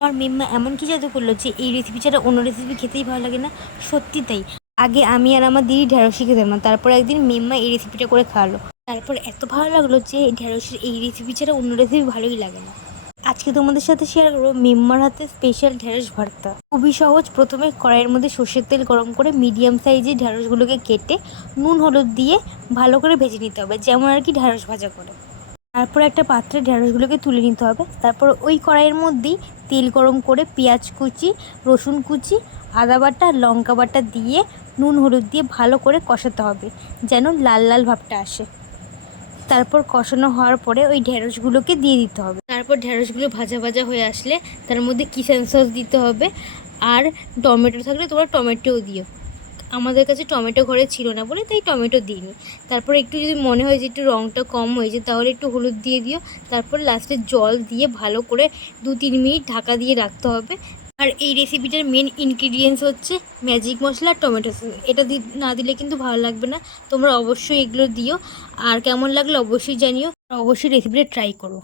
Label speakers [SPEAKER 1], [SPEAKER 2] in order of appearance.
[SPEAKER 1] আমার মেম্মা এমন কি জাদু করল যে এই রেসিপি ছাড়া অন্য রেসিপি খেতেই ভালো লাগে না। সত্যি তাই। আগে আমি আর আমার দিদি ঢ্যাঁড়সই খেতাম না তারপর একদিন মেম্মা এই রেসিপিটা করে খাওয়ালো। তারপর এত ভালো লাগল যে ঢ্যাঁড়সের এই রেসিপি ছাড়া অন্য রেসিপি ভালোই লাগে না। আজকে তোমাদের সাথে শেয়ার করব মেম্মার হাতে স্পেশাল ঢ্যাঁড়স ভর্তা। খুবই সহজ, প্রথমে কড়াইয়ের মধ্যে সর্ষের তেল গরম করে মিডিয়াম সাইজের ঢ্যাঁড়সগুলোকে কেটে নুন, হলুদ দিয়ে ভালো করে ভেজে নিতে হবে, যেমন আর কি ঢ্যাঁড়স ভাজা করে। তারপর একটা পাত্রে ঢ্যাঁড়সগুলোকে তুলে নিতে হবে। তারপর ওই কড়াইয়ের মধ্যেই তেল গরম করে পেঁয়াজ কুচি, রসুন কুচি, আদা বাটা, লঙ্কা বাটা দিয়ে নুন, হলুদ দিয়ে ভালো করে কষাতে হবে, যেন লাল লাল ভাবটা আসে। তারপর কষানো হওয়ার পরে ওই ঢ্যাঁড়সগুলোকে দিয়ে দিতে হবে। তারপর ঢ্যাঁড়সগুলো ভাজা ভাজা হয়ে আসলে তার মধ্যে কিষান সস দিতে হবে, আর টমেটো থাকলে তোমরা টমেটোও দিও। আমাদের কাছে টমেটো ঘরে ছিল না বলে তাই টমেটো দিইনি। তারপর একটু যদি মনে হয় যে একটু রঙটা কম হয়েছে তাহলে একটু হলুদ দিয়ে দিও। তারপর লাস্টে জল দিয়ে ভালো করে দু তিন মিনিট ঢাকা দিয়ে রাখতে হবে। আর এই রেসিপিটার মেন ইনগ্রিডিয়েন্টস হচ্ছে ম্যাজিক মশলা আর টমেটো সস এটা না দিলে কিন্তু ভালো লাগবে না। তোমরা অবশ্যই এগুলো দিও। আর কেমন লাগল অবশ্যই জানিও। অবশ্যই রেসিপিটা ট্রাই করো।